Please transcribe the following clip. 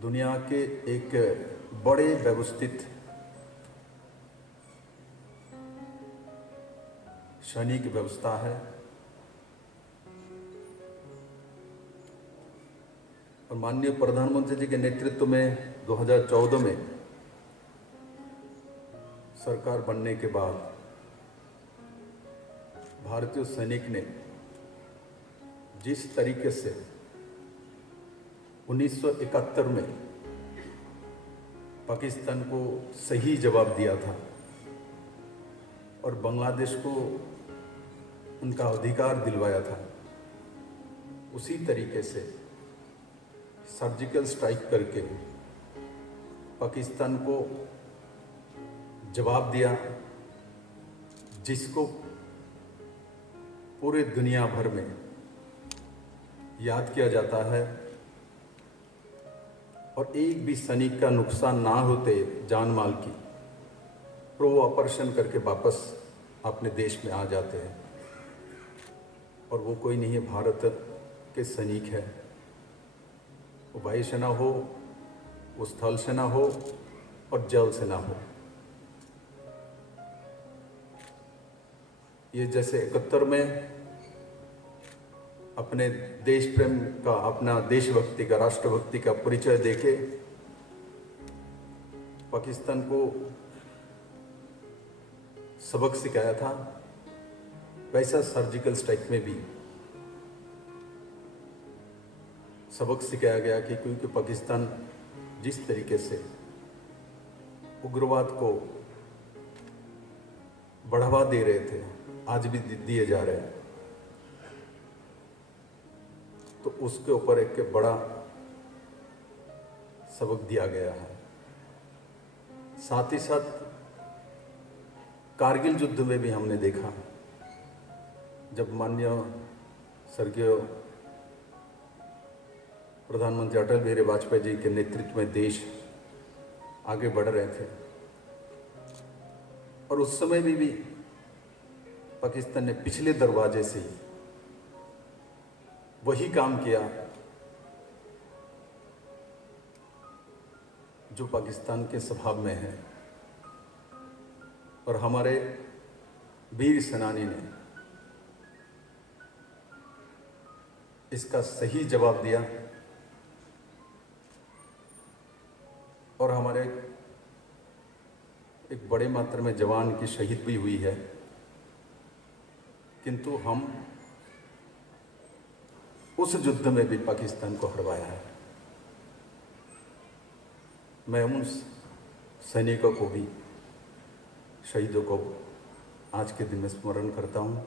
दुनिया के एक बड़े व्यवस्थित सैनिक व्यवस्था है और माननीय प्रधानमंत्री जी के नेतृत्व में 2014 में सरकार बनने के बाद भारतीय सैनिक ने जिस तरीके से 1971 में पाकिस्तान को सही जवाब दिया था और बांग्लादेश को उनका अधिकार दिलवाया था, उसी तरीके से सर्जिकल स्ट्राइक करके पाकिस्तान को जवाब दिया, जिसको पूरे दुनिया भर में याद किया जाता है और एक भी सैनिक का नुकसान ना होते जान माल की, पर वो ऑपरेशन करके वापस अपने देश में आ जाते हैं। और वो कोई नहीं है, भारत के सैनिक है, वो वायुसेना हो, वो स्थल सेना हो और जल सेना हो। ये जैसे 71 में अपने देश प्रेम का, अपना देशभक्ति का, राष्ट्रभक्ति का परिचय देके पाकिस्तान को सबक सिखाया था, वैसा सर्जिकल स्ट्राइक में भी सबक सिखाया गया कि क्योंकि पाकिस्तान जिस तरीके से उग्रवाद को बढ़ावा दे रहे थे, आज भी दिए जा रहे हैं, तो उसके ऊपर एक बड़ा सबक दिया गया है। साथ ही साथ कारगिल युद्ध में भी हमने देखा, जब माननीय स्वर्गीय प्रधानमंत्री अटल बिहारी वाजपेयी जी के नेतृत्व में देश आगे बढ़ रहे थे और उस समय भी पाकिस्तान ने पिछले दरवाजे से वही काम किया जो पाकिस्तान के स्वभाव में है और हमारे वीर सेनानी ने इसका सही जवाब दिया और हमारे एक बड़े मात्रा में जवान की शहीद भी हुई है, किंतु हम उस युद्ध में भी पाकिस्तान को हरवाया है। मैं उन सैनिकों को भी, शहीदों को आज के दिन में स्मरण करता हूँ।